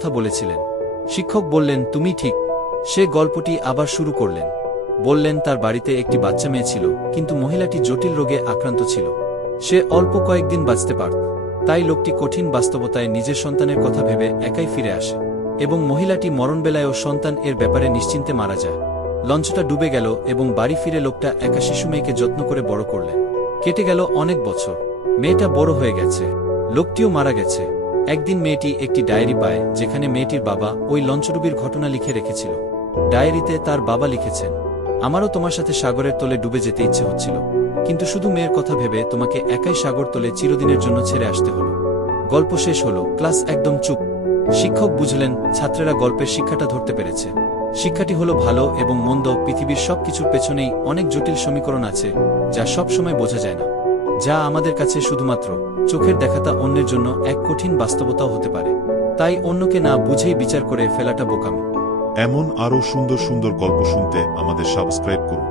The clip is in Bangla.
কথা বলেছিলেন। শিক্ষক বললেন, তুমি ঠিক। সে গল্পটি আবার শুরু করলেন। বললেন, তার বাড়িতে একটি বাচ্চা মেয়ে ছিল, কিন্তু মহিলাটি জটিল রোগে আক্রান্ত ছিল। সে অল্প কয়েকদিন বাঁচতে পারত। তাই লোকটি কঠিন বাস্তবতায় নিজের সন্তানের কথা ভেবে একাই ফিরে আসে, এবং মহিলাটি মরণবেলায়ও সন্তান এর ব্যাপারে নিশ্চিন্তে মারা যায়। লঞ্চটা ডুবে গেল এবং বাড়ি ফিরে লোকটা একা শিশু মেয়েকে যত্ন করে বড় করলেন। কেটে গেল অনেক বছর। মেয়েটা বড় হয়ে গেছে, লোকটিও মারা গেছে। একদিন মেয়েটি একটি ডায়েরি পায়, যেখানে মেয়েটির বাবা ওই লঞ্চডুবির ঘটনা লিখে রেখেছিল। ডায়েরিতে তার বাবা লিখেছেন, আমারও তোমার সাথে সাগরের তলে ডুবে যেতে ইচ্ছে হচ্ছিল, কিন্তু শুধু মেয়ের কথা ভেবে তোমাকে একাই সাগর তলে চিরদিনের জন্য ছেড়ে আসতে হলো। গল্প শেষ হলো, ক্লাস একদম চুপ। শিক্ষক বুঝলেন ছাত্রেরা গল্পের শিক্ষাটা ধরতে পেরেছে। শিক্ষাটি হলো, ভালো এবং মন্দ, পৃথিবীর সবকিছুর পেছনেই অনেক জটিল সমীকরণ আছে, যা সব সময় বোঝা যায় না, যা আমাদের কাছে শুধুমাত্র চোখের দেখাতা অন্যের জন্য এক কঠিন বাস্তবতাও হতে পারে। তাই অন্যকে না বুঝেই বিচার করে ফেলাটা বোকামি। এমন আরও সুন্দর সুন্দর গল্প শুনতে আমাদের সাবস্ক্রাইব করুন।